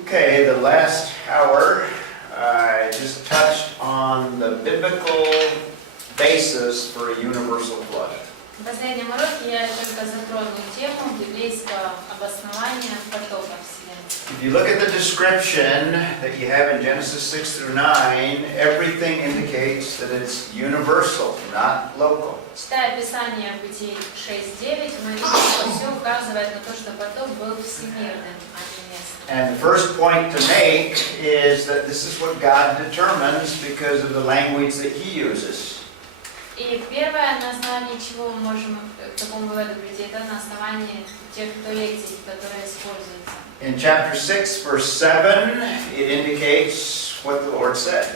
Okay, the last hour, I just touched on the biblical basis for a universal flood. В последнем уроке я только затрону тему библейского обоснования потока вселенной. If you look at the description that you have in Genesis 6 through 9, everything indicates that it's universal, not local. Читая Писание Бытий 6:9, мы видим, что все указывает на то, что поток был всемирным, а не местным. And the first point to make is that this is what God determines because of the language that He uses. И первое, на основании чего мы можем к такому выводу прийти, это на основании тех лекций, которые используются. In chapter 6, verse 7, it indicates what the Lord said.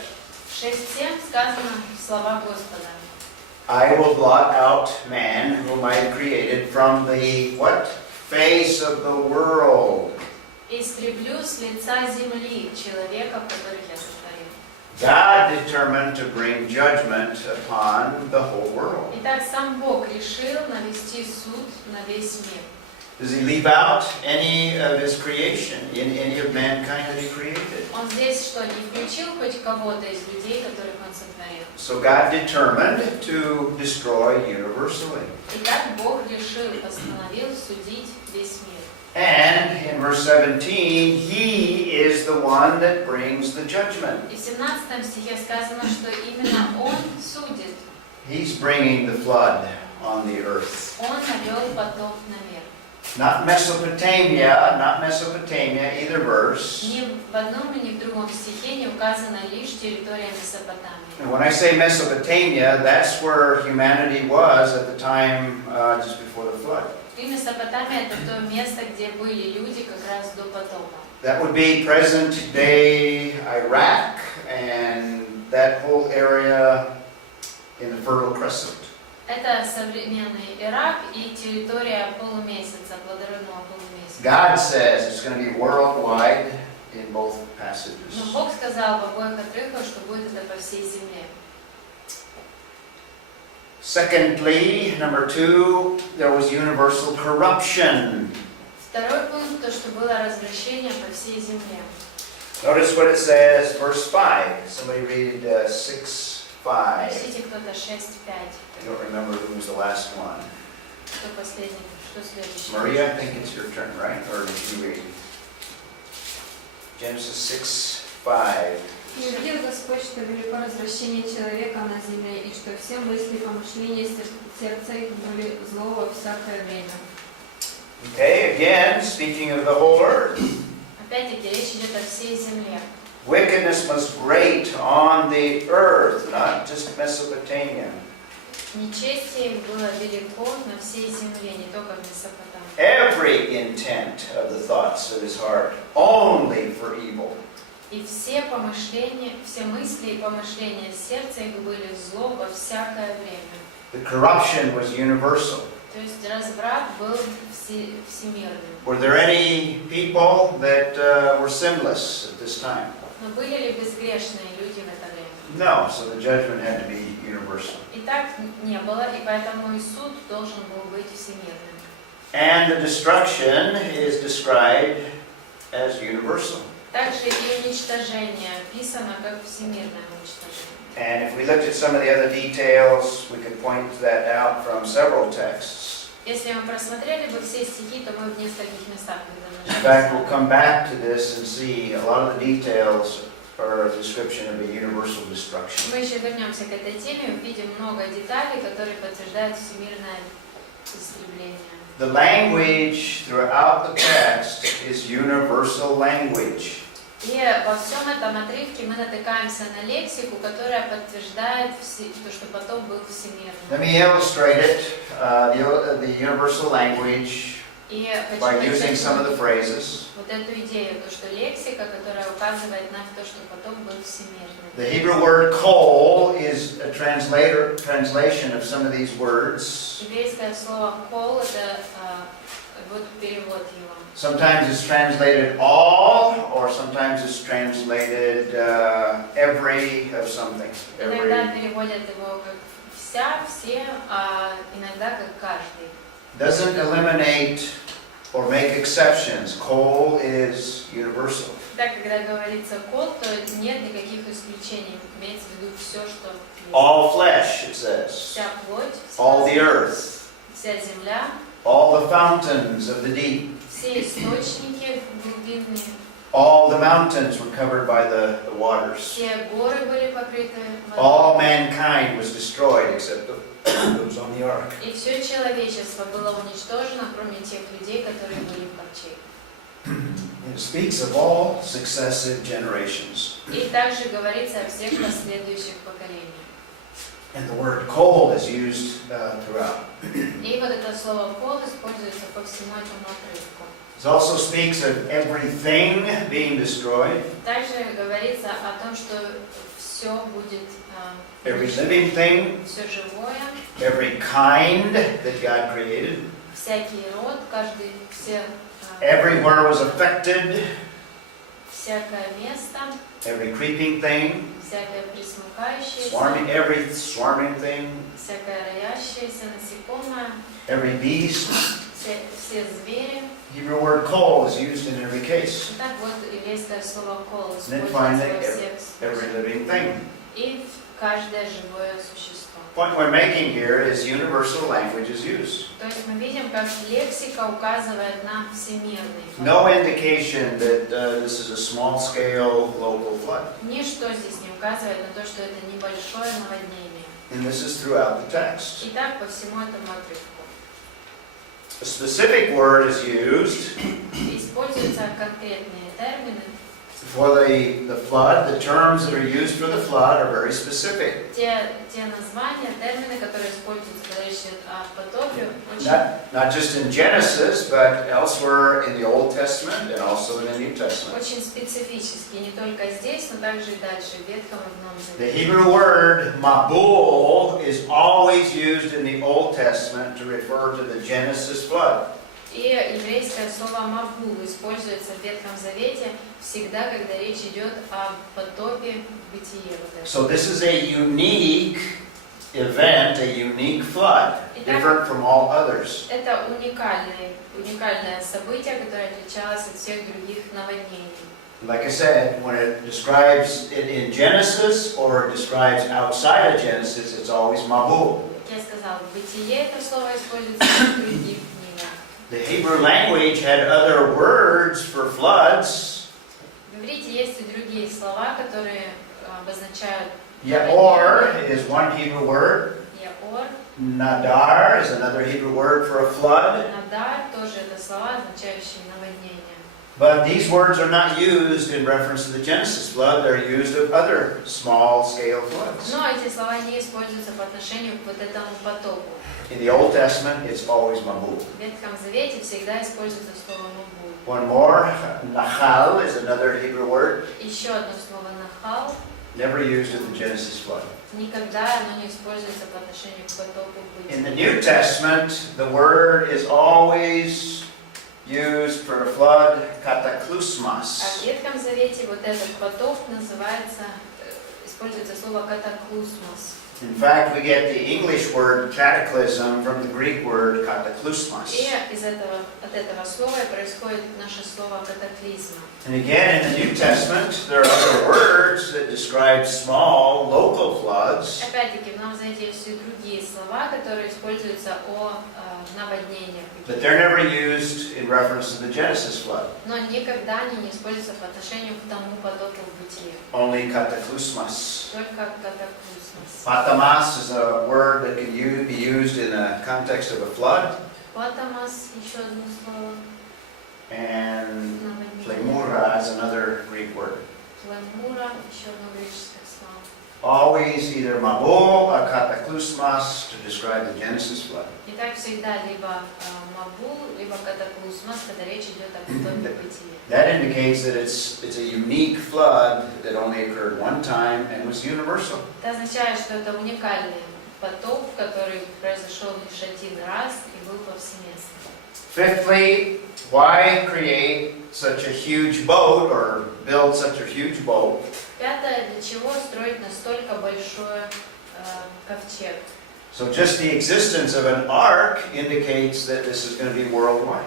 6:7 сказано слова Господа. I will blot out man whom I have created from the what? Face of the world. Истреблю с лица земли человека, которых я сотворил. God determined to bring judgment upon the whole world. Итак, сам Бог решил навести суд на весь мир. Does He leave out any of His creation, any of mankind that He created? Он здесь что, не включил хоть кого-то из людей, которых Он сотворил? So God determined to destroy universally. Итак, Бог решил, постановил судить весь мир. And in verse 17, He is the one that brings the judgment. И в 17 стихе сказано, что именно Он судит. He's bringing the flood on the earth. Он навел потоп на мир. Not Mesopotamia, either verse. Ни в одном и ни в другом стихе не указана лишь территория Месопотамии. And when I say Mesopotamia, that's where humanity was at the time just before the flood. И Месопотамия — это то место, где были люди как раз до потопа. That would be present-day Iraq and that whole area in the Fertile Crescent. Это современный Ирак и территория полумесяца, плодородного полумесяца. God says it's going to be worldwide in both passages. Но Бог сказал в обоих отрывках, что будет это по всей земле. Secondly, number 2, there was universal corruption. Второй пункт, то, что было развращение по всей земле. Notice what it says, verse 5. Somebody read 6:5. Прочтите кто-то 6:5. I don't remember who was the last one. Что последний, что следующий? Maria, I think it's your turn, right? Or did you read? Genesis 6:5. «И увидел Господь, что велико развращение человека на земле, и что все мысли и помышления сердца их были зло во всякое время». Okay, again, speaking of the whole earth. Опять-таки речь идет о всей земле. Wickedness was great on the earth, not just Mesopotamia. Нечестие их было велико на всей земле, не только в Месопотамии. Every intent of the thoughts of his heart, only for evil. И все помышления, все мысли и помышления сердца их были зло во всякое время. The corruption was universal. То есть разврат был всемирным. Were there any people that were sinless at this time? Но были ли безгрешные люди в это время? No, so the judgment had to be universal. И так не было, и поэтому и суд должен был быть всемирным. And the destruction is described as universal. Также и уничтожение описано как всемирное уничтожение. And if we looked at some of the other details, we could point that out from several texts. Если мы просмотрели бы все стихи, то мы в нескольких местах In fact, we'll come back to this and see a lot of the details are a description of a universal destruction. Мы еще вернемся к этой теме, увидим много деталей, которые подтверждают всемирное истребление. The language throughout the text is universal language. И во всем этом отрывке мы натыкаемся на лексику, которая подтверждает, что потоп был всемирным. Let me illustrate it, the universal language, И by хочу using some of the подчеркнуть phrases. вот эту идею, то, что лексика, которая указывает на то, что потоп был всемирным. The Hebrew word kol is a translation of some of these words. Еврейское слово «кол» — это вот перевод его. Sometimes it's translated all, or sometimes it's translated every of something. Иногда переводят его как «вся», «все», а иногда как «каждый». Doesn't eliminate or make exceptions. Kol is universal. Итак, когда говорится кол, то нет никаких исключений. Имеется в виду все, что есть. All flesh, it says. Вся плоть, All the earth. вся земля, All the fountains of the deep. все источники глубинные, All the mountains were covered by the waters. все горы были покрыты All водой. mankind was destroyed except those on the ark. И все человечество было уничтожено, кроме тех людей, которые были в ковчеге. It speaks of all successive generations. И также говорится о всех последующих поколениях. And the word coal is used throughout. И вот это слово «кол» используется по всему этому отрывку. It also speaks of everything being destroyed, Также говорится о том, что все будет, every living thing, все живое, every kind that God created. всякий род, каждый, все, Everywhere was affected, всякое место, every creeping thing, всякое присмыкающееся, every swarming thing, всякое роящееся, насекомое, every beast. все звери. Hebrew word coal is used in every case. Итак, вот еврейское слово «кол» then используется finally, во всех Every случаях. living thing. И каждое живое существо. The point we're making here is universal language is used. То есть мы видим, как лексика указывает на всемирный. No indication that this is a small-scale local flood. Ничто здесь не указывает на то, что это небольшое наводнение. And this is throughout the text. И так по всему этому отрывку. A specific word is used Используются конкретные термины. for the flood. The terms that are used for the flood are very specific. Те названия, термины, которые используются, когда речь идет о потопе, очень, Not just in Genesis, but elsewhere in the Old Testament and also in the New Testament. очень специфические. Не только здесь, но также и дальше, в Ветхом и в Новом The Завете. Hebrew word mabul is always used in the Old Testament to refer to the Genesis flood. И еврейское слово «мабул» используется в Ветхом Завете всегда, когда речь идет о потопе в Бытие. Вот это. So this is a unique event, a unique flood, different from all others. Это уникальное событие, которое отличалось от всех других наводнений. Like I said, when it describes it in Genesis or describes outside of Genesis, it's always mabul. Как я сказала, в Бытие это слово используется в других книгах. The Hebrew language had other words for floods. В иврите есть и другие слова, которые обозначают Yaor is one Hebrew word. Яор, Nadar is another Hebrew word for a flood. Надар, тоже это слова, означающие наводнение. But these words are not used in reference to the Genesis flood. They're used of other small-scale floods. Но эти слова не используются по отношению к вот этому потопу. In the Old Testament, it's always mabul. В Ветхом Завете всегда используется слово «мабул». One more, nachal is another Hebrew word, Еще одно слово «нахал» never used in the Genesis flood. никогда оно не используется по отношению к потопу в In the Бытие. New Testament, the word is always used for a flood, А kataklysmos. в Ветхом Завете вот этот потоп называется, используется слово «катаклусмос». In fact, we get the English word cataclysm from the Greek word kataklysmos. И от этого слова и происходит наше слово «катаклизма». And again, in the New Testament, there are other words that describe small, local floods. Опять-таки, в Новом Завете есть и другие слова, которые используются о наводнениях. But they're never used in reference to the Genesis flood. Но никогда они не используются по отношению к тому потоку в Бытие. Only kataklysmos. Только катаклизмос. Patamas is a word that can be used in the context of a flood. Патамос, еще одно слово. And Наводнение. plemura is another Greek word. Племура, еще одно греческое слово. Always either mabul or kataklysmos to describe the Genesis flood. Итак, всегда либо мабул, либо катаклизмос, когда речь идет о потопе Бытия. That indicates that it's a unique flood that only occurred one time and was universal. Это означает, что это уникальный потоп, который произошел лишь один раз и был повсеместным. Fifthly, why create such a huge boat or build such a huge boat? Пятое, для чего строить настолько большой ковчег? So just the existence of an ark indicates that this is going to be worldwide.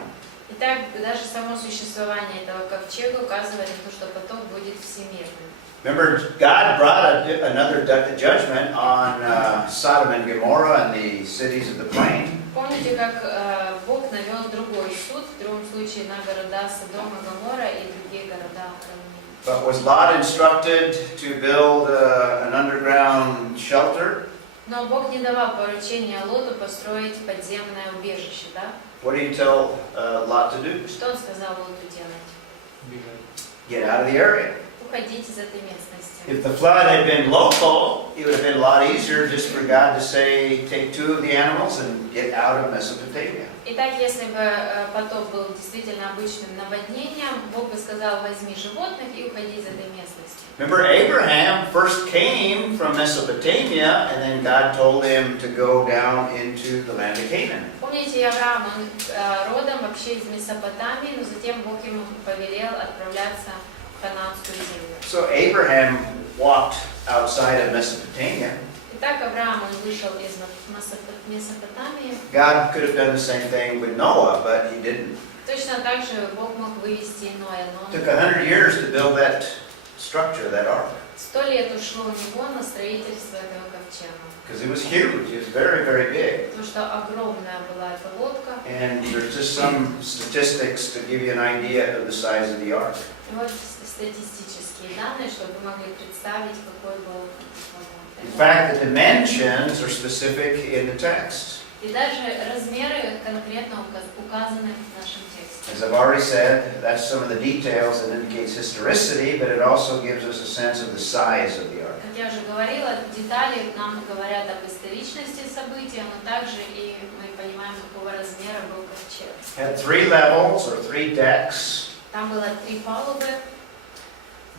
Итак, даже само существование этого ковчега указывает на то, что потоп будет всемирным. Remember, God brought another judgment on Sodom and Gomorrah and the cities of the plain. Помните, как Бог навел другой суд, в другом случае на города Содом и Гоморра и другие города равнины. But was Lot instructed to build an underground shelter? Но Бог не давал поручения Лоту построить подземное убежище, да? What did he tell Lot to do? Что он сказал Лоту делать? Get out of the area. Уходить из этой местности. If the flood had been local, it would have been a lot easier just for God to say, take 2 of the animals and get out of Mesopotamia. Итак, если бы потоп был действительно обычным наводнением, Бог бы сказал, возьми животных и уходи из этой местности. Remember, Abraham first came from Mesopotamia, and then God told him to go down into the land of Canaan. Помните, Авраам, он родом вообще из Месопотамии, но затем Бог ему повелел отправляться в Ханаанскую землю. So Abraham walked outside of Mesopotamia. Итак, Авраам, он вышел из Месопотамии. God could have done the same thing with Noah, but he didn't. Точно так же Бог мог вывести и Ноя, но It took 100 years to build that structure, that ark, 100 лет ушло у него на строительство этого ковчега. because it was huge. It was very, very big. Потому что огромная была эта лодка. And there's just some statistics to give you an idea of the size of the ark. И вот статистические данные, чтобы вы могли представить, какой был In fact, the dimensions are specific in the text. И даже размеры конкретно указаны в нашем тексте. As I've already said, that's some of the details that indicates historicity, but it also gives us a sense of the size of the ark. Как я уже говорила, детали нам говорят об историчности события, но также и мы понимаем, какого размера был ковчег. It had 3 levels or 3 decks, Там было 3 палубы,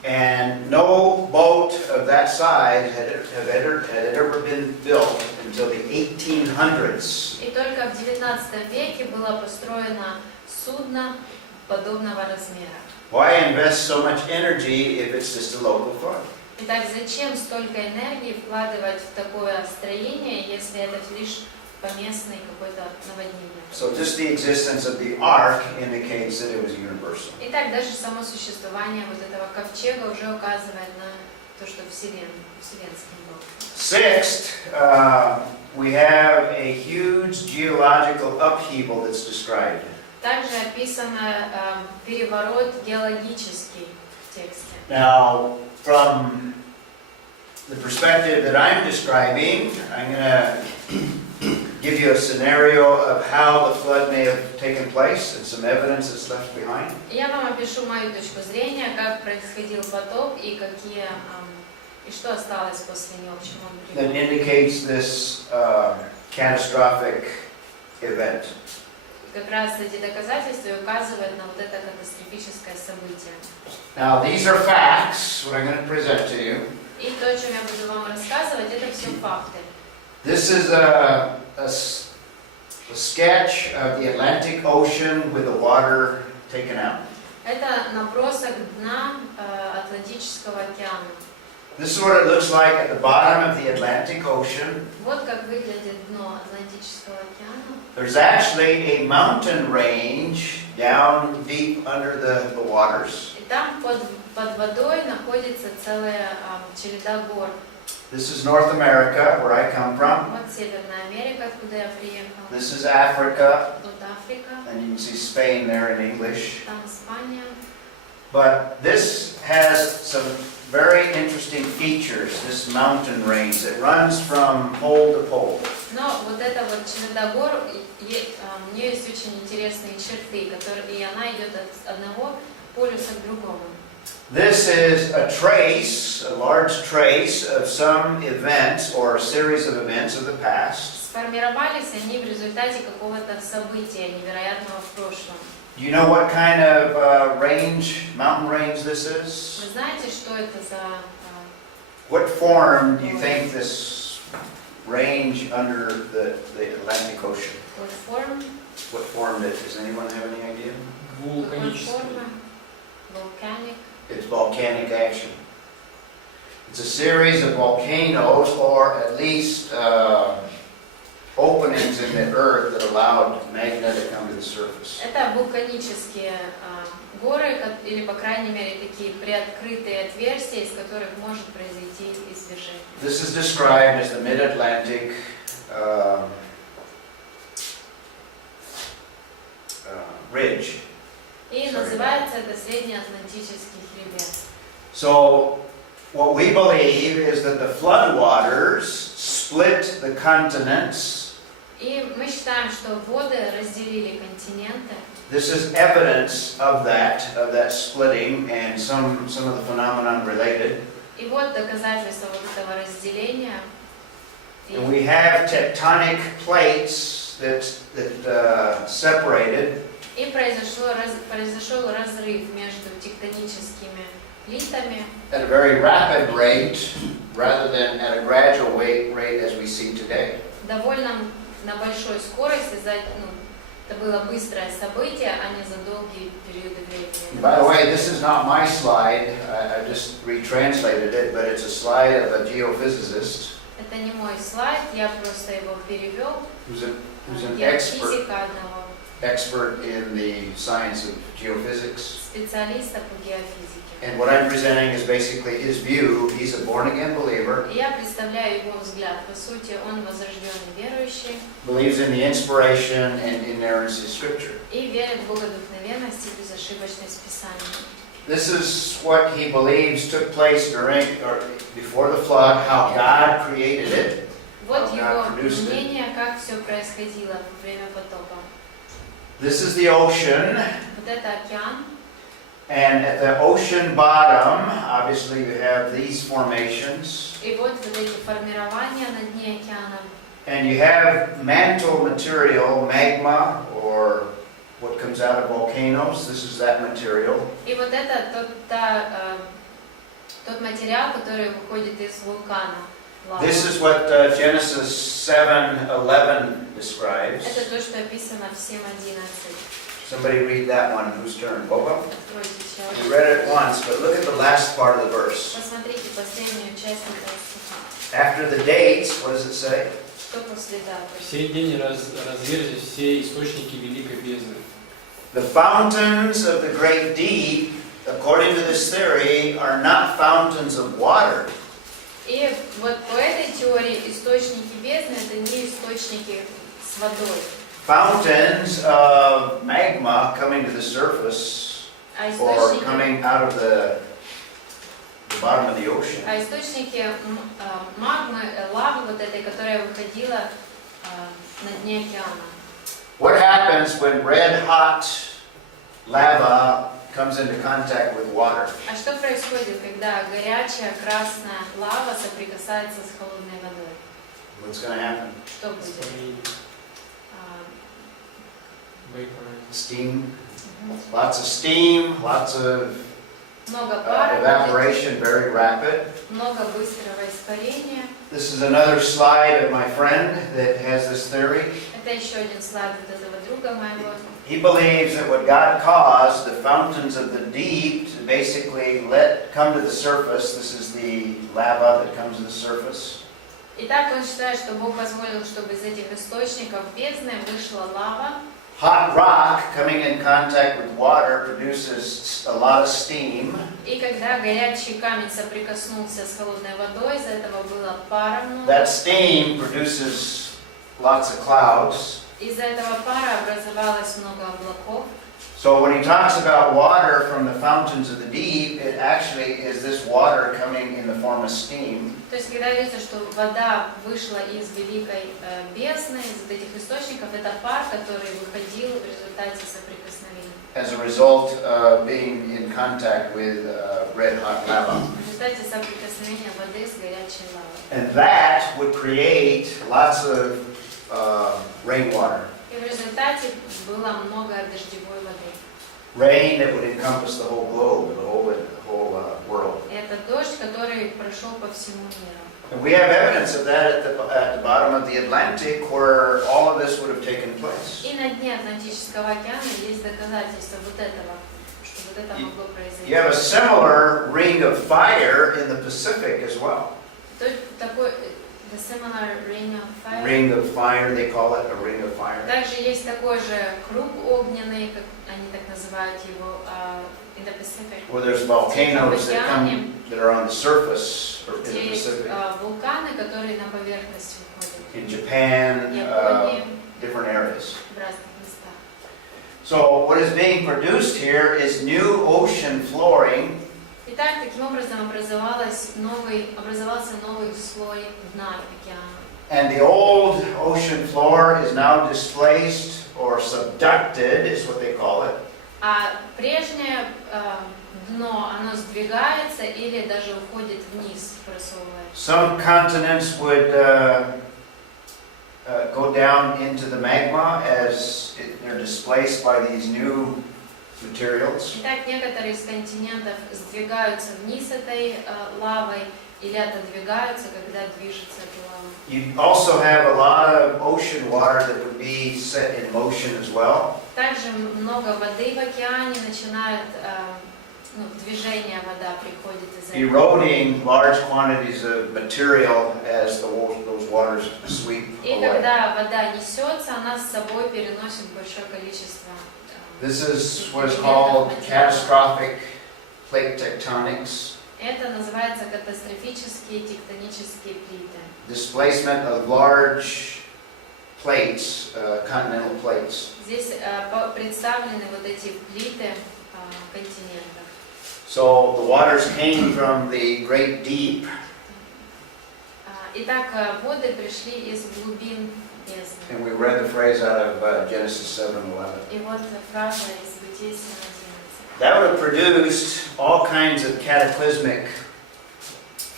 and no boat of that size had ever been built until the 1800s. и только в 19 веке было построено судно подобного размера. Why invest so much energy if it's just a local flood? Итак, зачем столько энергии вкладывать в такое строение, если это лишь поместный какой-то наводнение? So just the existence of the ark indicates that it was universal. Итак, даже само существование вот этого ковчега уже указывает на то, что вселенский был. Sixth, we have a huge geological upheaval that's described. Также описано переворот геологический в тексте. Now, from the perspective that I'm describing, I'm going to give you a scenario of how the flood may have taken place and some evidence that's left behind. Я вам опишу мою точку зрения, как происходил потоп и какие и что осталось после него, к чему он That привел. indicates this catastrophic event. Как раз эти доказательства и указывают на вот это катастрофическое событие. Now, these are facts, what I'm going to present to you. И то, о чем я буду вам рассказывать, это все факты. This is a sketch of the Atlantic Ocean with the water taken out. Это набросок дна Атлантического океана. This is what it looks like at the bottom of the Atlantic Ocean. Вот как выглядит дно Атлантического океана. There's actually a mountain range down deep under the waters. И там под водой находится целая череда гор. This is North America, where I come from. Вот Северная Америка, откуда я приехала. This is Africa, Вот Африка, and you can see Spain there in English. там Испания. But this has some very interesting features, this mountain range that runs from pole to pole. Но вот эта вот череда гор, у нее есть очень интересные черты, и она идет от одного полюса к другому. This is a trace, a large trace of some events or a series of events of the past. Сформировались они в результате какого-то события невероятного в прошлом. Do you know what kind of range, mountain range this is? Вы знаете, что это за... What form do you think this range under the Atlantic Ocean? What form did it? Does anyone have any idea? Volcanic. It's volcanic action. It's a series of volcanoes, or at least openings in the earth that allowed magna to come to the surface. Это вулканические горы, или, по крайней мере, такие приоткрытые отверстия, из которых может произойти извержение. This is described as the mid-Atlantic ridge. И называется это среднеатлантический хребет. So, what we believe is that the floodwaters split the continents. И мы считаем, что воды разделили континенты. This is evidence of that splitting and some of the phenomenon related. И вот доказательство вот этого разделения. And we have tectonic plates that separated. И произошел разрыв между тектоническими плитами. At a very rapid rate, rather than at a gradual rate as we see today. Довольно на большой скорости, это было быстрое событие, а не за долгие периоды времени. By the way, this is not my slide. I just retranslated it, but it's a slide of a geophysicist. Это не мой слайд, я просто его перевел. Who's an Геофизика одного expert in the science of geophysics. специалиста по геофизике. And what I'm presenting is basically his view. He's a born-again believer. Я представляю его взгляд. По сути, он возрожденный верующий. Believes in the inspiration and inerrancy of Scripture. И верит в богодухновенность и безошибочность Писания. This is what he believes took place during or before the flood, how God created it. Вот его мнение, как все происходило во время потопа. This is the ocean. Вот это океан. And at the ocean bottom, obviously you have these formations. И вот эти формирования на дне океана. And you have mantle material, magma, or what comes out of volcanoes. This is that material. И вот это тот материал, который выходит из вулкана. Лава. This is what Genesis 7:11 describes. Это то, что описано в 7:11. Somebody read that one. Whose turn? Bobo? Откройте сейчас. We read it once, but look at the last part of the verse. Посмотрите последнюю часть этого стиха. After the dates, what does it say? Что после даты? В сей день разверзли все источники великой бездны. The fountains of the great deep, according to this theory, are not fountains of water. И вот по этой теории источники бездны это не источники с водой. Fountains of magma coming to the surface or coming out of the bottom of the ocean. А источники магмы, лавы вот этой, которая выходила на дне океана. What happens when red hot lava comes into contact with water? А что происходит, когда горячая красная лава соприкасается с холодной водой? What's going to happen? Что будет? Steam. Lots of steam, lots of Много пара, evaporation, very rapid. много быстрого испарения. This is another slide of my friend that has this theory. Это еще один слайд вот этого друга моего. He believes that what God caused the fountains of the deep to basically come to the surface. This is the lava that comes to the surface. Итак, он считает, что Бог позволил, чтобы из этих источников бездны вышла лава. Hot rock coming in contact with water produces a lot of steam. И когда горячий камень соприкоснулся с холодной водой, из этого было пара много. That steam produces lots of clouds. Из-за этого пара образовалось много облаков. So when he talks about water from the fountains of the deep, it actually is this water coming in the form of steam. То есть, когда видится, что вода вышла из великой бездны, из этих источников, это пар, который выходил в результате соприкосновения. As a result of being in contact with red hot lava. В результате соприкосновения воды с горячей лавой. And that would create lots of rainwater. И в результате было много дождевой воды. Rain that would encompass the whole globe, the whole world. И это дождь, который прошел по всему миру. And we have evidence of that at the bottom of the Atlantic, where all of this would have taken place. И на дне Атлантического океана есть доказательства вот этого, что вот это могло произойти. You have a similar ring of fire in the Pacific as well. То есть такой The similar ring of fire. Ring of fire, they call it, a ring of fire. Также есть такой же круг огненный, как они так называют его, in the Pacific. Where there's volcanoes that are on the surface or in Где the есть Pacific. вулканы, которые на поверхность выходят. In Japan, В Японии, different areas. в разных местах. So what is being produced here is new ocean flooring. Итак, таким образом образовался новый слой дна океана. And the old ocean floor is now displaced or subducted, is what they call it. А прежнее дно, оно сдвигается или даже уходит вниз, просовывается. Some continents would go down into the magma as they're displaced by these new materials. Итак, некоторые из континентов сдвигаются вниз этой лавой или отодвигаются, когда движется эта лава. You also have a lot of ocean water that would be set in motion as well. Также много воды в океане начинает, движение вода приходит из этого. Eroding large quantities of material as those waters sweep И away. когда вода несется, она с собой переносит большое количество. This is what is called catastrophic plate tectonics. Это называется катастрофические тектонические плиты. Displacement of large plates, continental plates. Здесь представлены вот эти плиты континентов. So the waters came from the great deep. Итак, воды пришли из глубин бездны. And we read the phrase out of Genesis 7:11. И вот фраза из Бытия 7:11. That would have produced all kinds of cataclysmic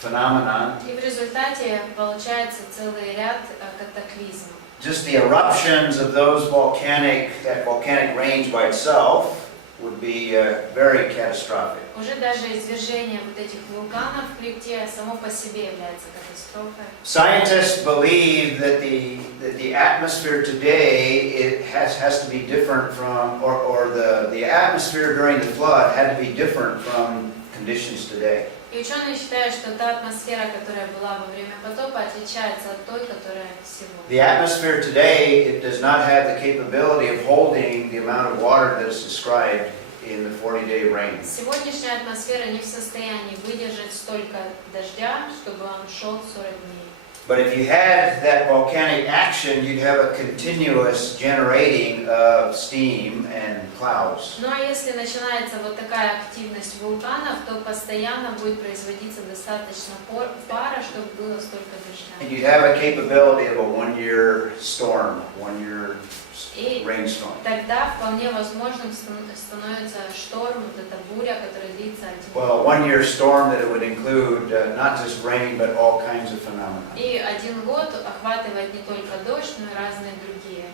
phenomena. И в результате получается целый ряд катаклизмов. Just the eruptions of that volcanic range by itself would be very catastrophic. Уже даже извержение вот этих вулканов в хребте само по себе является катастрофой. Scientists believe that the atmosphere today has to be different from, or the atmosphere during the flood had to be different from conditions today. И ученые считают, что та атмосфера, которая была во время потопа, отличается от той, которая сегодня. The atmosphere today, it does not have the capability of holding the amount of water that is described in the 40-day rain. Сегодняшняя атмосфера не в состоянии выдержать столько дождя, чтобы он шел 40 дней. But if you had that volcanic action, you'd have a continuous generating of steam and clouds. Ну а если начинается вот такая активность вулканов, то постоянно будет производиться достаточно пара, чтобы было столько дождя. And you'd have a capability of a one-year storm, one-year rainstorm. Тогда вполне возможным становится шторм, вот эта буря, которая длится 1 год. Well, a one-year storm that it would include not just rain, but all kinds of phenomena. И 1 год охватывает не только дождь, но и разные другие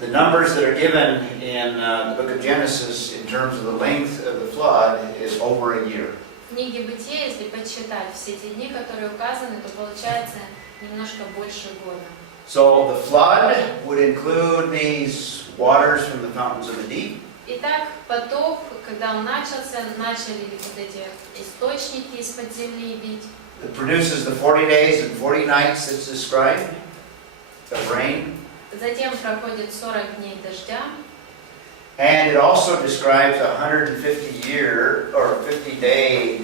The феномены. numbers that are given in the book of Genesis in terms of the length of the flood is over a year. В книге Бытия, если подсчитать все эти дни, которые указаны, то получается немножко больше года. So the flood would include these waters from the fountains of the deep. Итак, потоп, когда он начался, начали вот эти источники из-под земли бить. It produces the 40 days and 40 nights that's described of rain. Затем проходит 40 дней дождя. And it also describes a 150-year or 50-day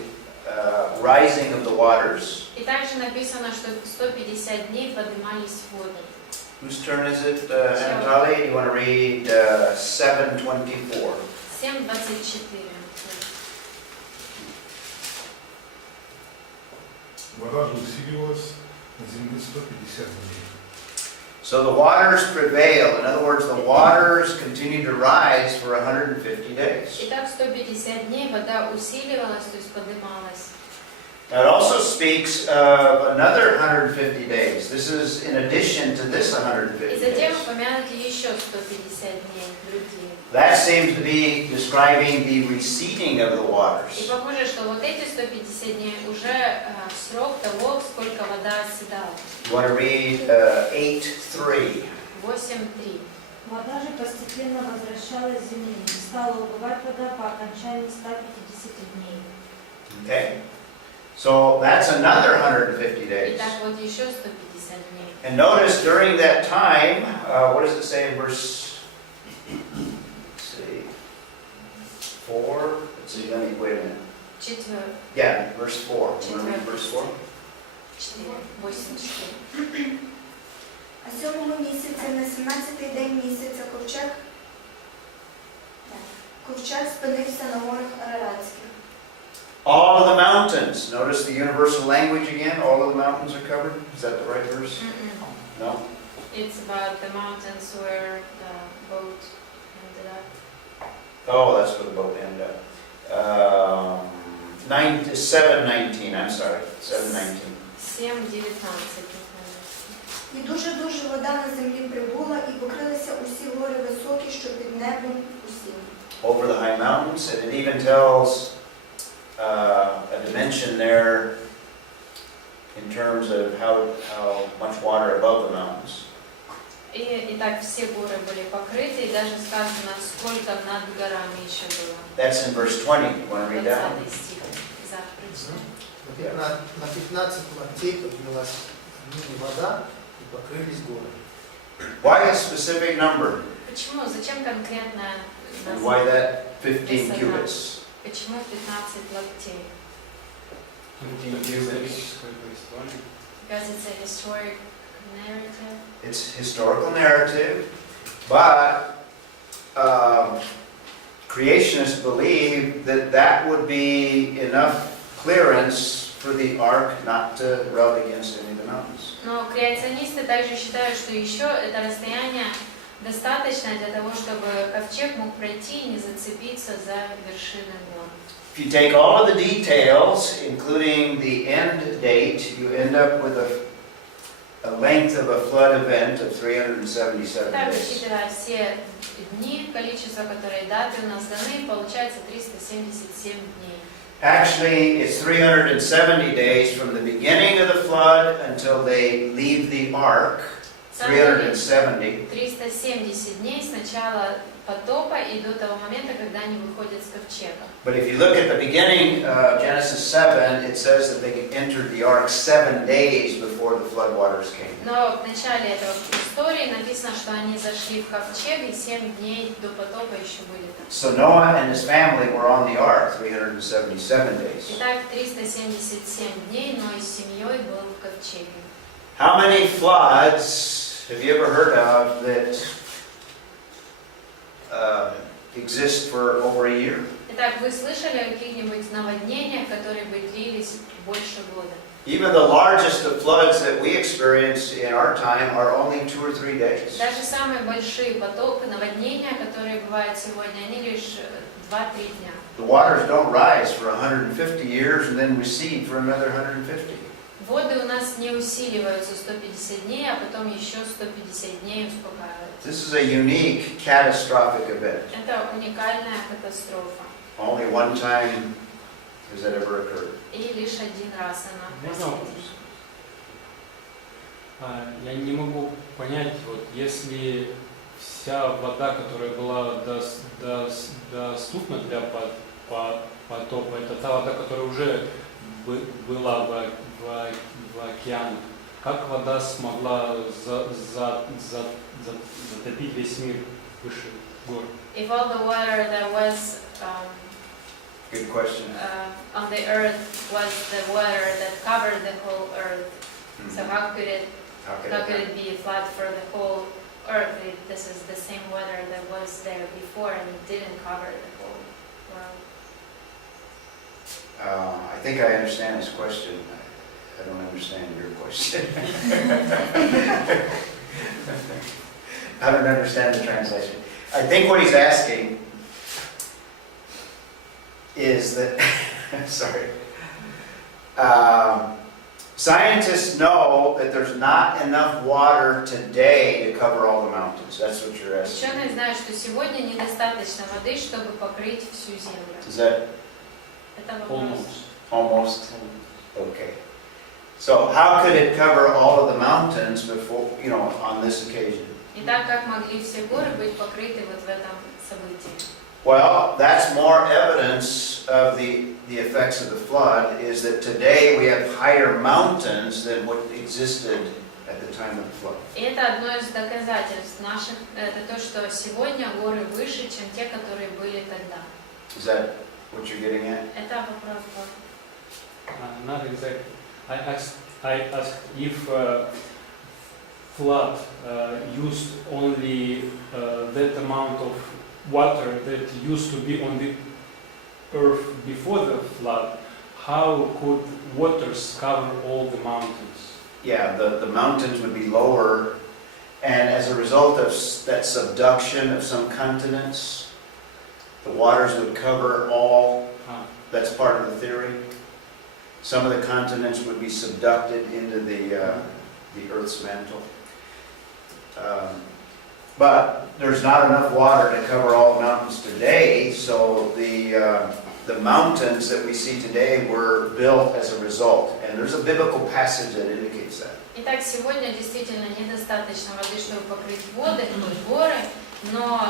rising of the waters. И также написано, что 150 дней поднимались воды. Whose turn is it, Anatoly? Do you want to read 7:24? 7:24. Вода же усиливалась на земле 150 дней. So the waters prevail. In other words, the waters continue to rise for 150 days. Итак, 150 дней вода усиливалась, то есть поднималась. Now it also speaks of another 150 days. This is in addition to this 150 И затем days. упомянуты еще 150 дней другие. That seems to be describing the receding of the И waters. похоже, что вот эти 150 дней уже срок того, сколько вода оседала. You want to read 8:3. 8:3. Вода же постепенно возвращалась к земле, и стала убывать вода по окончании 150 дней. Okay. So that's another 150 days. Итак, вот еще 150 дней. And notice during that time, what does it say in verse, let's see, 4? Let's see, let me, wait a minute. Yeah, verse 4. Remember verse 4? 8:4. А 7-го місяця, на 17-й день місяця, ковчег спинився на горах Араратських. All of the mountains. Notice the universal language again. All of the mountains are covered. Is that the right verse? No? It's about the mountains where the boat ended up. Oh, that's where the boat ended up. 7:19. I'm sorry. 7:19. 7:19. І дуже-дуже вода на землі прибула, і покрилися усі гори високі, що під небом усім. Over the high mountains, and it even tells a dimension there in terms of how much water above the mountains. И так все горы были покрыты, и даже сказано, сколько над горами еще было. That's in verse 20. You want to read that? 20 стих. Завтра прочитаем. На 15 локтей поднялась вода и покрылись горы. Why a specific number? Почему? Зачем конкретно And why that 15 cubits? Почему 15 локтей? Историческое повествование. Because it's a historic narrative. It's historical narrative, but creationists believe that that would be enough clearance for the ark not to rub against any of the mountains. Но креационисты также считают, что еще это расстояние достаточно для того, чтобы ковчег мог пройти и не зацепиться за вершины гор. If you take all of the details, including the end date, you end up with a length of a flood event of 377 Так, days. учитывая все дни, количество, которые даты у нас даны, получается 377 дней. Actually, it's 370 days from the beginning of the flood until they leave the ark. 370. 370 дней с начала потопа и до того момента, когда они выходят с ковчега. But if you look at the beginning of Genesis 7, it says that they entered the ark 7 days before the floodwaters came. Но в начале этого истории написано, что они зашли в ковчег и 7 дней до потопа еще были там. So Noah and his family were on the ark 377 days. Итак, 377 дней, но и с семьей был в ковчеге. How many floods have you ever heard of that exist for over a year? Итак, вы слышали о каких-нибудь наводнениях, которые бы длились больше года? Even the largest of floods that we experience in our time are only 2 or 3 days. Даже самые большие потопы, наводнения, которые бывают сегодня, они лишь 2-3 дня. The waters don't rise for 150 years and then recede for another 150. Воды у нас не усиливаются 150 дней, а потом еще 150 дней успокаиваются. This is a unique catastrophic event. Это уникальная катастрофа. Only one time has that ever occurred. И лишь один раз она Можно вопрос? Я не могу понять, вот если вся вода, которая была доступна для потопа, это та вода, которая уже была в океане, как вода смогла затопить весь мир выше гор? If all the water that was Good question. on the earth was the water that covered the whole earth, so how could it be a flood for the whole earth? This is the same water that was there before and it didn't cover the whole world. I think I understand his question. I don't understand your question. I don't understand the translation. I think what he's asking is that, sorry, scientists know that there's not enough water today to cover all the mountains. That's what you're asking. Ученые знают, что сегодня недостаточно воды, чтобы покрыть всю землю. Is that Это вопрос. almost? Okay. So how could it cover all of the mountains before, on this occasion? Итак, как могли все горы быть покрыты вот в этом событии? Well, that's more evidence of the effects of the flood is that today we have higher mountains than what existed at the time of the flood. И это одно из доказательств наших, это то, что сегодня горы выше, чем те, которые были тогда. Is that what you're getting at? Это вопрос был. Not exactly. I asked if flood used only that amount of water that used to be on the earth before the flood, how could waters cover all the mountains? Yeah, the mountains would be lower, and as a result of that subduction of some continents, the waters would cover all. That's part of the theory. Some of the continents would be subducted into the Earth's mantle. But there's not enough water to cover all the mountains today, so the mountains that we see today were built as a result. And there's a biblical passage that indicates that. Итак, сегодня действительно недостаточно воды, чтобы покрыть горы, но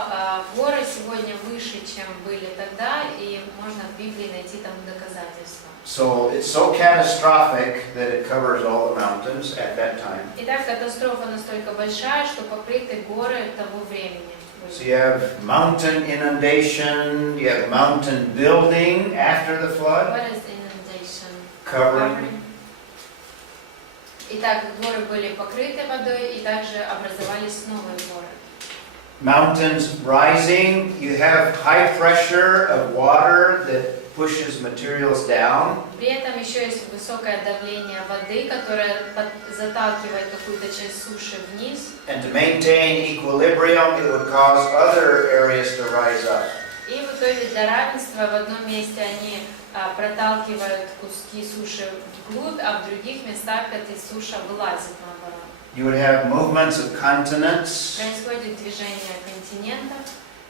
горы сегодня выше, чем были тогда, и можно в Библии найти там доказательства. So it's so catastrophic that it covers all the mountains at that time. Итак, катастрофа настолько большая, что покрыты горы того времени. So you have mountain inundation, you have mountain building after the flood, What is inundation? covering. Итак, горы были покрыты водой, и также образовались новые горы. Mountains rising, you have high pressure of water that pushes materials down. При этом еще есть высокое давление воды, которое заталкивает какую-то часть суши вниз. And to maintain equilibrium, it would cause other areas to rise up. И в итоге для равенства в одном месте они проталкивают куски суши вглубь, а в других местах эта суша вылазит наоборот. You would have movements of continents. Происходит движение континентов.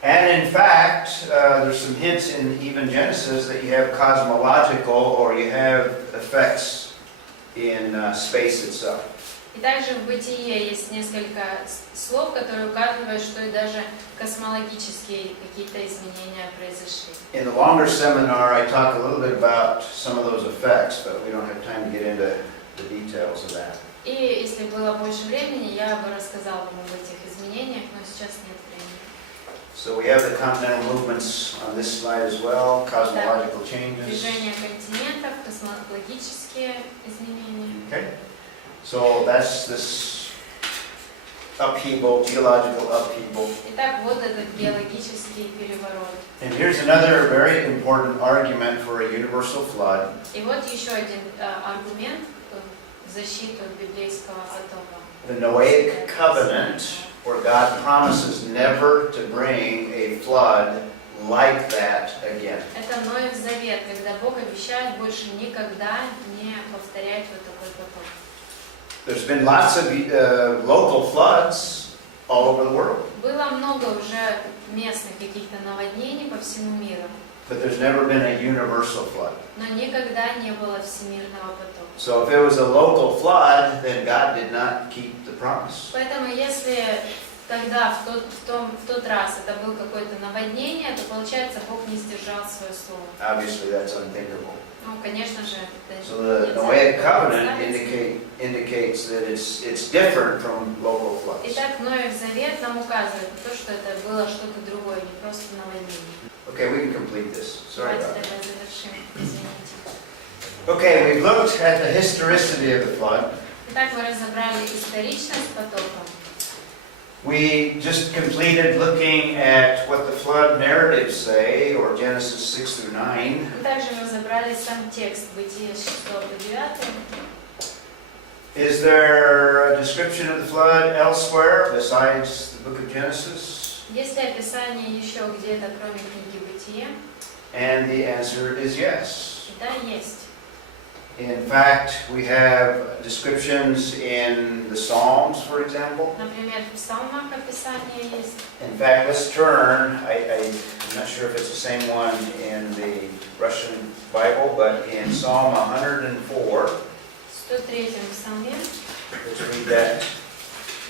And in fact, there's some hints in even Genesis that you have cosmological or you have effects in space itself. И также в Бытие есть несколько слов, которые указывают, что и даже космологические какие-то изменения произошли. In the longer seminar, I talk a little bit about some of those effects, but we don't have time to get into the details of that. И если было больше времени, я бы рассказала вам об этих изменениях, но сейчас нет времени. So we have the continental movements on this slide as well, cosmological changes. Движение континентов, космологические изменения. Okay, so that's this upheaval, geological upheaval. Итак, вот этот геологический переворот. And here's another very important argument for a universal flood. И вот еще один аргумент в защиту библейского потопа. The Noahic covenant, where God promises never to bring a flood like that again. Это Ноев завет, когда Бог обещает больше никогда не повторять вот такой потоп. There's been lots of local floods all over the world, Было много уже местных каких-то наводнений по всему миру, but there's never been a universal flood. но никогда не было всемирного потопа. So if it was a local flood, then God did not keep the promise. Поэтому если тогда, в тот раз это было какое-то наводнение, то получается, Бог не сдержал свое слово. Obviously, that's unthinkable. Ну, конечно же, это So the Noahic covenant indicates that it's different from local floods. Итак, Ноев завет нам указывает на то, что это было что-то другое, не просто наводнение. Okay, we can complete this. Sorry Давайте about that. тогда завершим. Извините. Okay, we've looked at the historicity of the flood. Итак, мы разобрали историчность потопа. We just completed looking at what the flood narratives say, or Genesis 6 through 9. Мы также разобрали сам текст Бытия 6 по 9. Is there a description of the flood elsewhere besides the book of Genesis? Есть ли описание еще где-то, кроме книги Бытия? And the answer is yes. Да, есть. In fact, we have descriptions in the Psalms, for example. Например, в Псалмах описание есть. In fact, let's turn, I'm not sure if it's the same one in the Russian Bible, but in Psalm 104, В 103-м Псалме. let's read that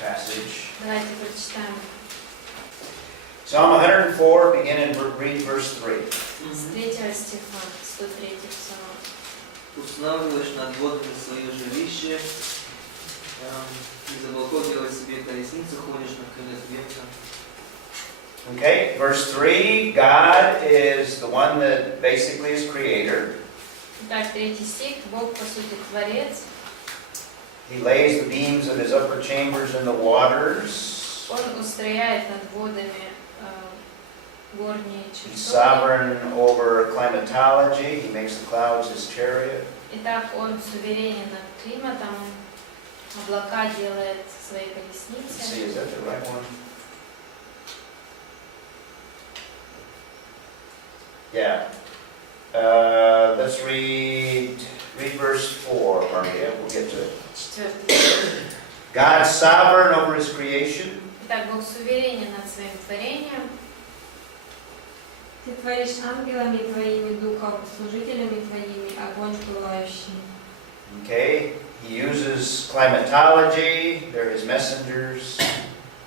passage. Давайте прочитаем. Psalm 104, begin and read verse 3. С 3 стиха, 103 псалом. Устанавливаешь над водами свое жилище, и за облаков делаешь себе колесницы, ходишь на конец ветра. Okay, verse 3, God is the one that basically is creator. Итак, 3 стих. Бог, по сути, Творец. He lays the beams of his upper chambers in the waters. Он устрояет над водами горние He's чертоги. sovereign over climatology. He makes the clouds his chariot. Итак, он суверенен над климатом, облака делает свои Let's колесницы. see, is that the right one? Yeah. Let's read verse 4, Maria. We'll get to it. 4. God's sovereign over his creation. Итак, Бог суверенен над своим творением. Ты творишь ангелами твоими духов, служителями твоими огонь пылающий. Okay. He uses climatology. They're his messengers.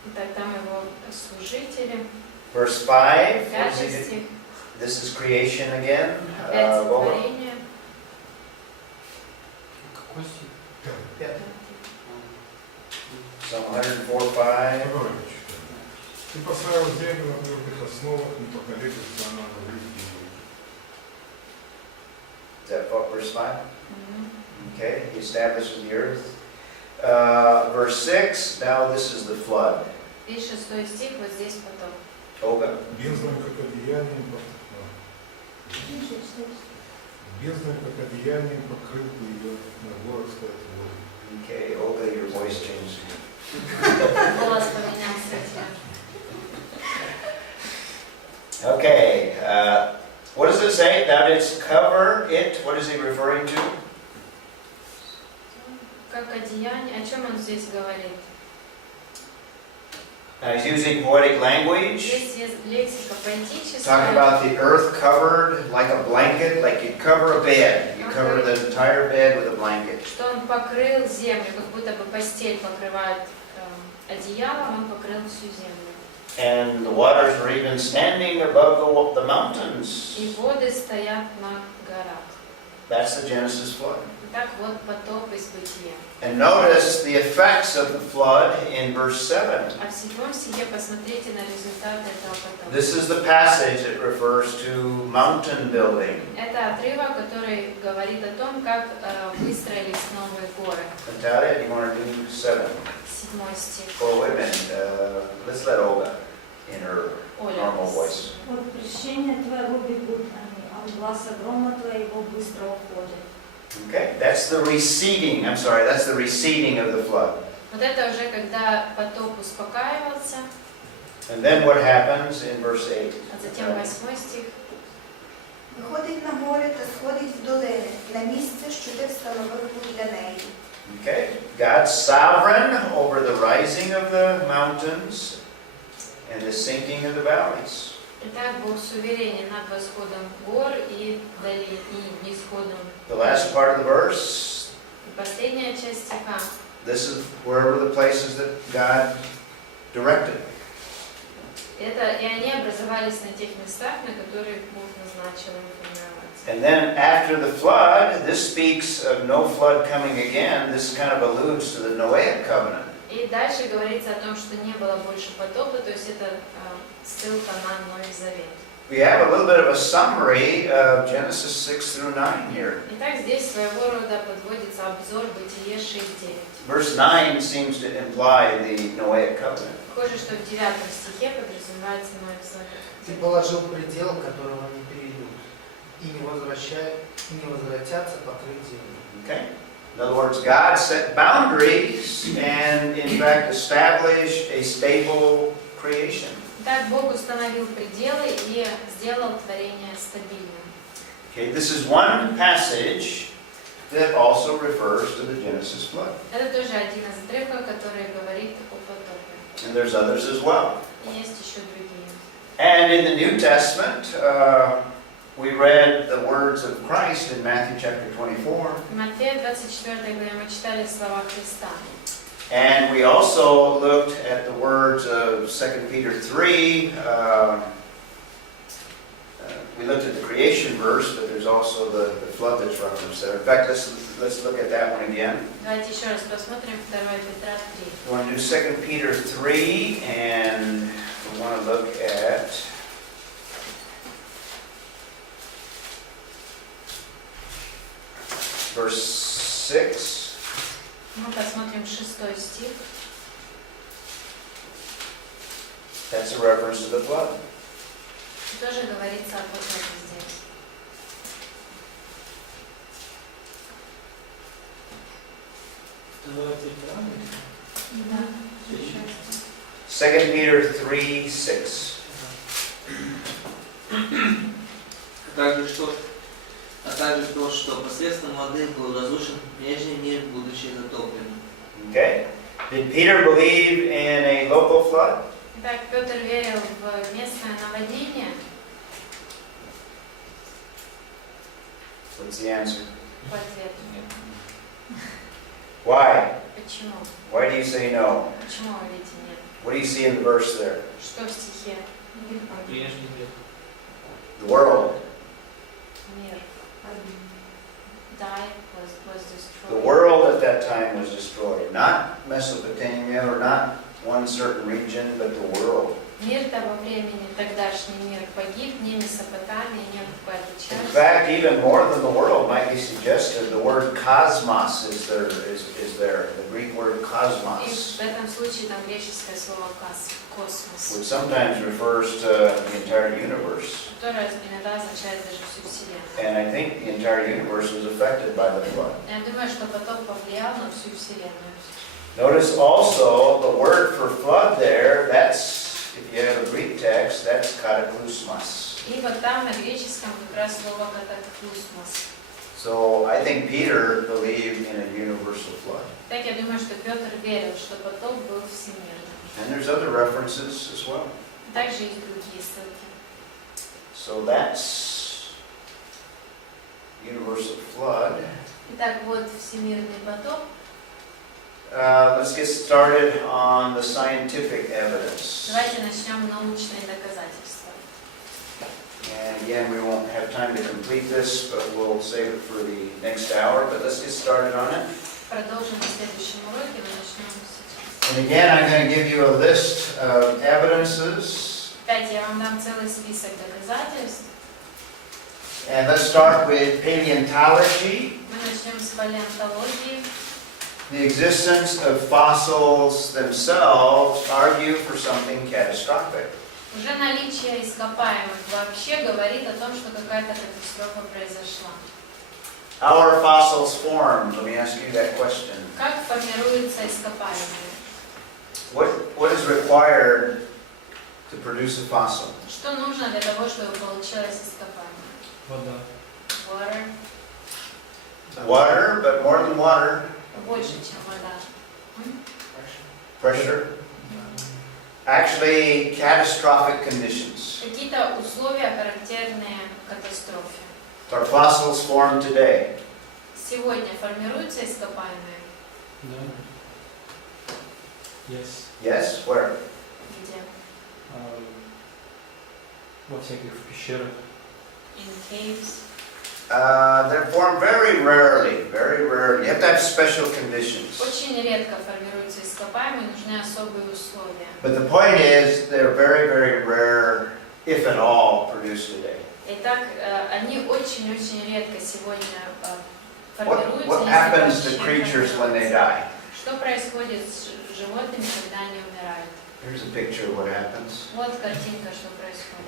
Итак, там его служители. Verse 5. What does he 5 do? стих. This is creation again. Опять What was- творение. Какой стих? Пятый. Psalm 104:5. Второе читание. Ты поставил землю на твердых основах, не поколеблется она во веки веков. Is that verse 5? Мгм. Okay. He establishes the earth. Verse 6. Now this is the flood. И 6 стих, вот здесь потом. Olga. Бездной, как одеянием, бездной, как одеянием покрыл бы ее на горах стоят воды. Okay, Olga, your voice changed. Голос поменялся. Okay. What does it say? Thou didst cover it. What is he referring to? Как одеяние. О чем он здесь говорит? Now he's using poetic language. Здесь есть лексика поэтическая. Talking about the earth covered like a blanket, like you'd cover a bed. You cover the entire bed with a blanket. Что он покрыл землю, как будто бы постель покрывает одеялом, он покрыл всю землю. And the waters are even standing above the mountains. И воды стоят на горах. That's the Genesis flood. Итак, вот потоп из бытия. And notice the effects of the flood in verse 7. А в 7 стихе посмотрите на результаты этого потопа. This is the passage that refers to mountain building. Это отрывок, который говорит о том, как выстроились новые горы. Natalia, do you want to do 7? 7 стих. Oh, wait a minute. Let's let Olga in her normal voice. От прещения твоего бегут они, а от гласа грома твоего быстро уходят. Okay, that's the receding. I'm sorry, that's the receding of the flood. Вот это уже когда потоп успокаивался, And then what happens in verse 8? а затем 8 стих. Виходить на гори та сходить в долини, на місце, що ти встановив був для неї. Okay, God's sovereign over the rising of the mountains and the sinking of the valleys. Итак, Бог суверенен над восходом гор и долин, и нисходом. The last part of the verse, И последняя часть стиха. this is wherever the places that God directed. И они образовались на тех местах, на которые Бог назначил им формироваться. And then after the flood, this speaks of no flood coming again. This kind of alludes to the Noahic covenant. И дальше говорится о том, что не было больше потопа, то есть это ссылка на Новый Завет. We have a little bit of a summary of Genesis 6 through 9 here. Итак, здесь своего рода подводится обзор Бытие 6:9. Verse 9 seems to imply the Noahic covenant. Похоже, что в 9 стихе подразумевается Новый Завет. Ты положил предел, которого не перейдут, и не возвратятся покрыть землю. Okay? In other words, God set boundaries and, in fact, established a stable creation. Итак, Бог установил пределы и сделал творение стабильным. Okay, this is one passage that also refers to the Genesis flood. Это тоже один из отрывков, который говорит о потопе. And there's others as well. И есть еще другие. And in the New Testament, we read the words of Christ in Matthew chapter 24. В Матфея 24 главе мы читали слова Христа. And we also looked at the words of 2 Peter 3. We looked at the creation verse, but there's also the flood that's referenced there. In fact, let's look at that one again. Давайте еще раз посмотрим 2 Петра 3. We want to do 2 Peter 3, and we want to look at verse 6. Мы посмотрим 6 стих. That's a reference to the flood. Тоже говорится о потопе здесь. Да. 2 Peter 3, 6. А также то, что посредством воды был разрушен прежний мир, будучи затоплен. Okay? Did Peter believe in a local flood? Итак, Петр верил в местное наводнение. What's the answer? В ответ. Why? Почему? Why do you say no? Почему вы говорите нет? What do you see in the verse there? Что в стихе? Внешний мир. The world. Мир. Die was The destroyed. world at that time was destroyed. Not Mesopotamia or not one certain region, but the world. Мир того времени, тогдашний мир погиб, не Месопотамия, не какая-то In часть. fact, even more than the world might be suggested. The word cosmos is there. The Greek word И cosmos, в этом случае там греческое слово космос, which sometimes refers to the entire universe. которое иногда означает даже всю Вселенную. And I think the entire universe was affected by the flood. Я думаю, что потоп повлиял на всю Вселенную. Notice also the word for flood there, that's, if you have a Greek text, that's kataklysmos. И вот там на греческом как раз слово катаклysmos. So I think Peter believed in a universal flood. Так я думаю, что Петр верил, что потоп был всемирным. And there's other references as well. Также есть другие ссылки. So that's universal flood. Итак, вот всемирный потоп. Let's get started on the scientific evidence. Давайте начнем научные доказательства. And again, we won't have time to complete this, but we'll save it for the next hour. But let's get started on it. Продолжим на следующем уроке, мы начнем сейчас. And again, I'm going to give you a list of evidences. Опять я вам дам целый список доказательств. And let's start with paleontology. Мы начнем с палеонтологии. The existence of fossils themselves argue for something catastrophic. Уже наличие ископаемых вообще говорит о том, что какая-то катастрофа произошла. How are fossils formed? Let me ask you that question. Как формируются ископаемые? What is required to produce a fossil? Что нужно для того, чтобы получилось ископаемое? Вода. Water. Water, but more than water, Больше, чем вода. pressure. Actually, catastrophic conditions. Какие-то условия, характерные катастрофе. Are fossils formed today? Сегодня формируются ископаемые? Да. Yes. Yes? Where? Где? Во всяких пещерах. In caves. They're formed very rarely. Very rarely. You have to have special conditions. Очень редко формируются ископаемые, нужны особые условия. But the point is, they're very, very rare, if at all, produced today. Итак, они очень-очень редко сегодня What формируются. happens to если вообще creatures when they формируются. die? Что происходит с животными, когда они умирают? Here's a picture of what happens. Вот картинка, что происходит.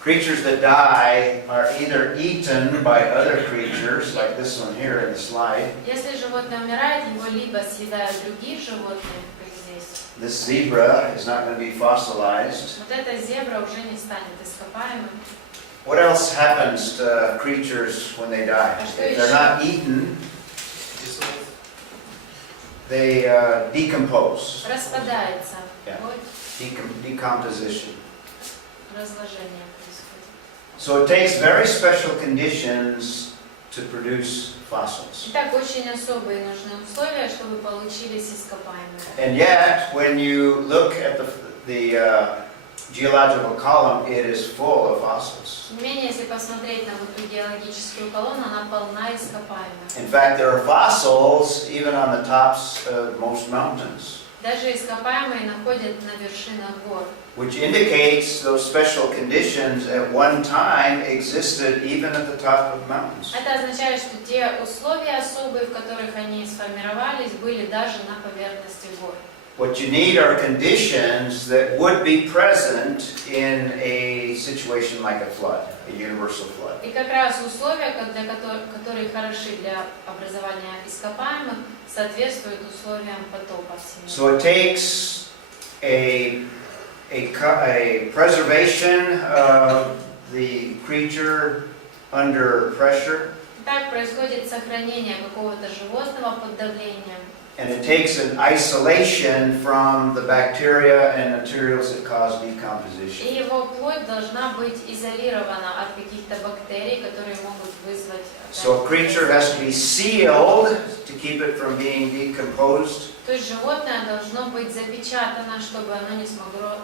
Creatures that die are either eaten by other creatures, like this one here in the slide. Если животное умирает, его либо съедают другие животные, как здесь. This zebra is not going to be fossilized. Вот эта зебра уже не станет ископаемым. What else happens to creatures when they die? If they're not eaten, they decompose. Распадается. Yeah. Вот Decomposition. разложение происходит. So it takes very special conditions to produce fossils. Итак, очень особые нужны условия, чтобы получились ископаемые. And yet, when you look at the geological column, it is full of fossils. Тем не менее, если посмотреть на вот эту геологическую колонну, она полна ископаемых. In fact, there are fossils even on the tops of most mountains, Даже ископаемые находят на вершинах гор. which indicates those special conditions at one time existed even at the top of mountains. Это означает, что те условия особые, в которых они сформировались, были даже на поверхности гор. What you need are conditions that would be present in a situation like a flood, a universal flood. И как раз условия, которые хороши для образования ископаемых, соответствуют условиям потопа всемирного. So it takes a preservation of the creature under pressure, Так происходит сохранение какого-то животного под давлением. and it takes an isolation from the bacteria and materials that cause decomposition. И его плоть должна быть изолирована от каких-то бактерий, которые могут вызвать... So a creature has to be sealed to keep it from being decomposed. То есть животное должно быть запечатано, чтобы оно не смогло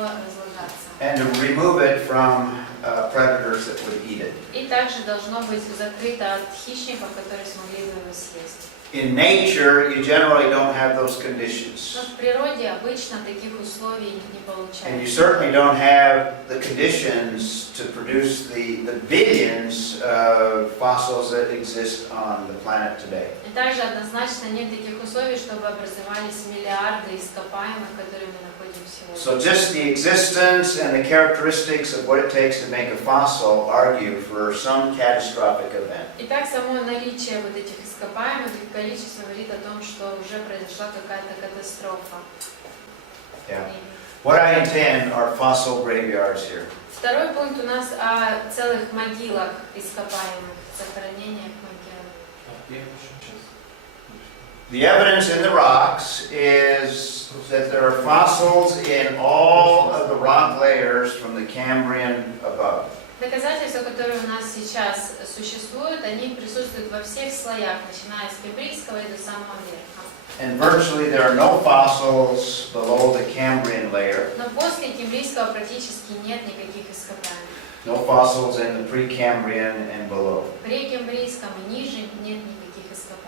разлагаться. And to remove it from predators that would eat it. И также должно быть закрыто от хищников, которые смогли бы его съесть. In nature, you generally don't have those conditions. Но в природе обычно таких условий не And you получается. certainly don't have the conditions to produce the billions of fossils that exist on the planet today. И также однозначно нет таких условий, чтобы образовались миллиарды ископаемых, которые мы находим сегодня. So just the existence and the characteristics of what it takes to make a fossil argue for some catastrophic event. Итак, само наличие вот этих ископаемых, их количество говорит о том, что уже произошла какая-то катастрофа. Yeah. What I intend are fossil graveyards here. Второй пункт у нас о целых могилах ископаемых, захоронениях могил. The evidence in the rocks is that there are fossils in all of the rock layers from the Cambrian above. Доказательства, которые у нас сейчас существуют, они присутствуют во всех слоях, начиная с Кембрийского и до самого верха. And virtually there are no fossils below the Cambrian layer. Но после Кембрийского практически нет никаких ископаемых. No fossils in the Precambrian and below. В Прекембрийском и ниже нет никаких ископаемых.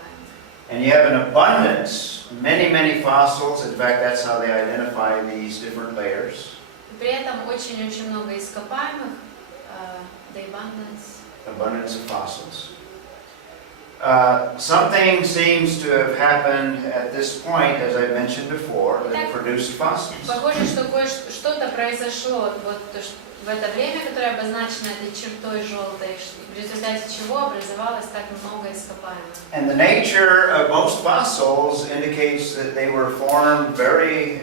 And you have an abundance, many fossils. In fact, that's how they identify these different layers. И при этом очень-очень много ископаемых, the Abundance of fossils. Something seems to have happened at this point, as I mentioned before, that produced fossils. Похоже, что что-то произошло вот в это время, которое обозначено этой чертой желтой, в результате чего образовалось так много ископаемых. And the nature of most fossils indicates that they were formed very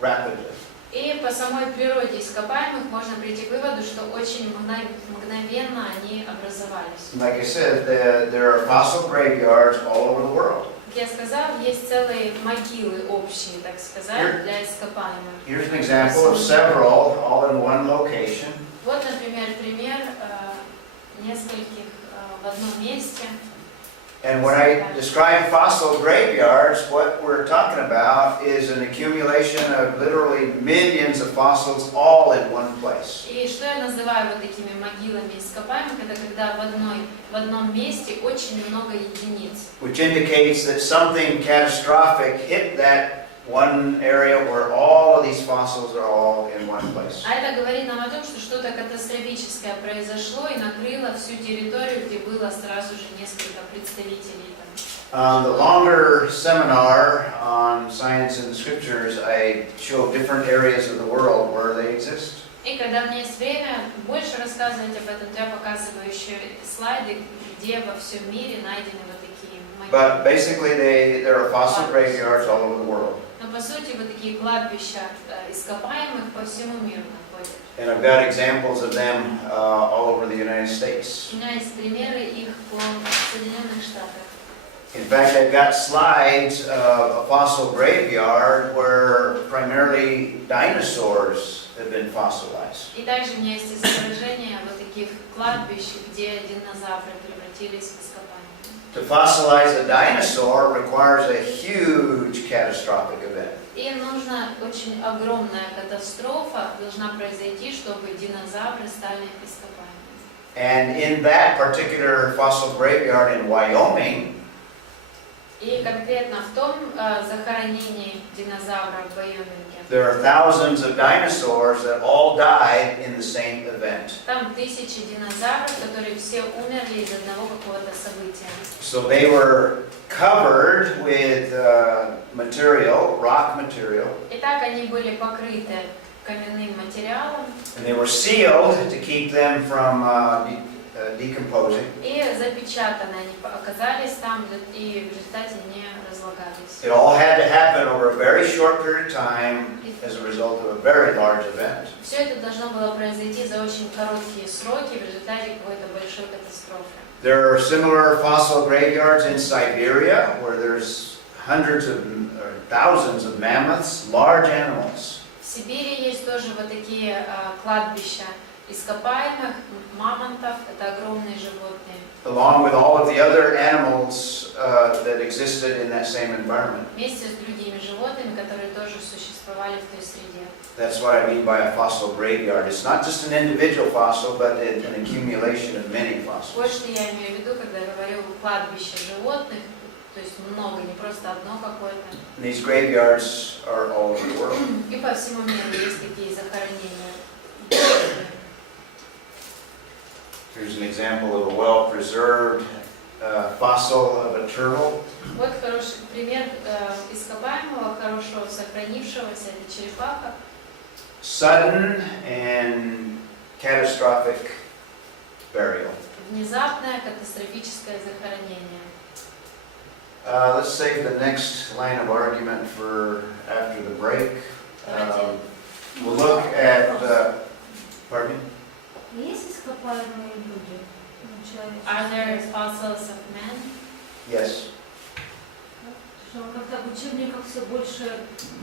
rapidly. И по самой природе ископаемых можно прийти к выводу, что очень мгновенно они образовались. Like I said, there are fossil graveyards all over the world. Как я сказал, есть целые могилы общие, так сказать, для ископаемых. Here's an example of several, all in one location. Вот, например, пример нескольких в одном месте. And when I describe fossil graveyards, what we're talking about is an accumulation of literally millions of fossils all in one place. И что я называю вот такими могилами ископаемых, это когда в одном месте очень много единиц. Which indicates that something catastrophic hit that one area where all of these fossils are all in one place. А это говорит нам о том, что что-то катастрофическое произошло и накрыло всю территорию, где было сразу же несколько представителей. The longer seminar on science and the scriptures, I show different areas of the world where they exist. И когда у меня есть время больше рассказывать об этом, то я показываю еще слайды, где во всем мире найдены вот такие могилы. But basically there are fossil graveyards all over the world. Но по сути вот такие кладбища ископаемых по всему миру находят. And I've got examples of them all over the United States. У меня есть примеры их по Соединенных Штатах. In fact, I've got slides of a fossil graveyard where primarily dinosaurs have been fossilized. И также у меня есть изображения вот таких таких кладбищ, где динозавры превратились в ископаемые. To fossilize a dinosaur requires a huge catastrophic event. И нужна очень огромная катастрофа должна произойти, чтобы динозавры стали ископаемыми. And in that particular fossil graveyard in Wyoming, И конкретно в том захоронении динозавров в Вайоминге, there are thousands of dinosaurs that all died in the same event. там тысячи динозавров, которые все умерли из одного какого-то события. So they were covered with material, rock material, И так они были покрыты каменным материалом and they were sealed to keep them from decomposing. и запечатаны они оказались там и в результате не разлагались. It all had to happen over a very short period of time as a result of a very large event. Все это должно было произойти за очень короткие сроки в результате какой-то большой катастрофы. There are similar fossil graveyards in Siberia where there's hundreds of or thousands of mammoths, large animals. В Сибири есть тоже вот такие кладбища ископаемых мамонтов, это огромные животные. Along with all of the other animals that existed in that same environment. Вместе с другими животными, которые тоже существовали в той среде. That's what I mean by a fossil graveyard. It's not just an individual fossil, but an accumulation of many Вот fossils. что я имею в виду, когда говорю кладбище животных, то есть много, не просто одно какое-то. And these graveyards are all over the world. И по всему миру есть такие захоронения. Here's an example of a well-preserved fossil of a turtle. Вот хороший пример ископаемого, хорошего сохранившегося, это черепаха. Sudden and catastrophic burial. Внезапное катастрофическое захоронение. Let's save the next line of argument for after the break. We'll look at, pardon me? Есть ископаемые люди? Ну, человек. Are there fossils of men? Yes. Что как-то в учебниках все больше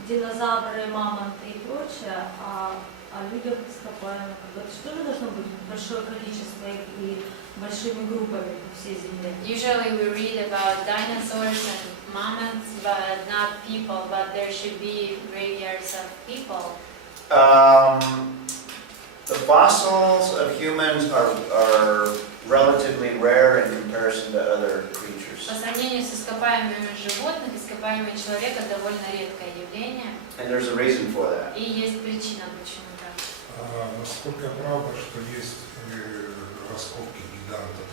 динозавры, мамонты и прочее, а людях ископаемых. Это что же должно быть большое количество и большими группами по всей земле? Usually we read about dinosaurs and mammoths, but not people, but there should be graveyards of people. The fossils of humans are relatively rare in comparison to other creatures. По сравнению с ископаемыми животных, ископаемые человека довольно редкое явление, And there's a reason for that. и есть причина, почему так. Насколько правда, что есть раскопки гигантов?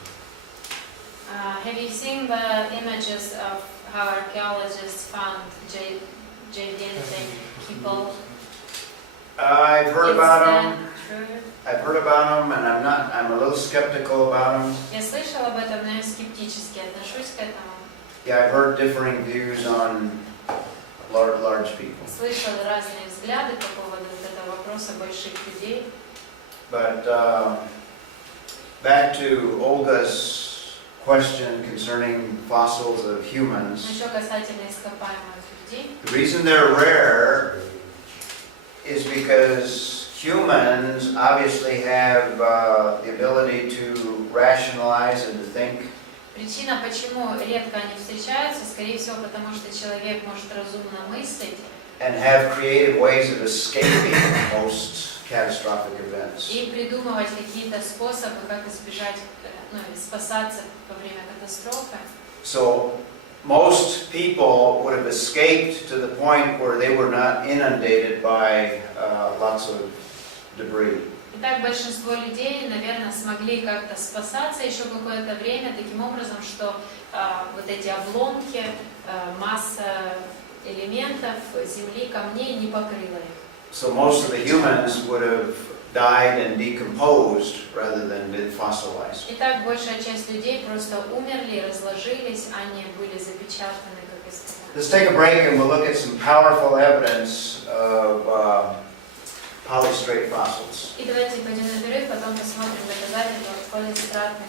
Have you seen the images of how archaeologists found gigantic people? I've heard about them. True? I've heard about them, and I'm a little skeptical about them. Я слышала об этом, но я скептически отношусь к этому. Yeah, I've heard differing views on large people. Слышала разные взгляды по поводу вот этого вопроса больших людей. But back to Olga's question concerning fossils of Но humans. еще касательно ископаемых людей. The reason they're rare is because humans obviously have the ability to rationalize and to think. Причина, почему редко они встречаются, скорее всего, потому что человек может разумно мыслить And have creative ways of escaping most catastrophic events. и придумывать какие-то способы, как избежать, спасаться во время катастрофы. So most people would have escaped to the point where they were not inundated by lots of debris. Итак, большинство людей, наверное, смогли как-то спасаться еще какое-то время таким образом, что вот эти обломки, масса элементов земли, камней не покрыла их. So most of the humans would have died and decomposed rather than been fossilized. Итак, большая часть людей просто умерли, разложились, они были запечатаны как ископаемые. Let's take a break and we'll look at some powerful evidence of polystrate fossils. И давайте пойдем на перерыв, потом посмотрим доказательства полистратных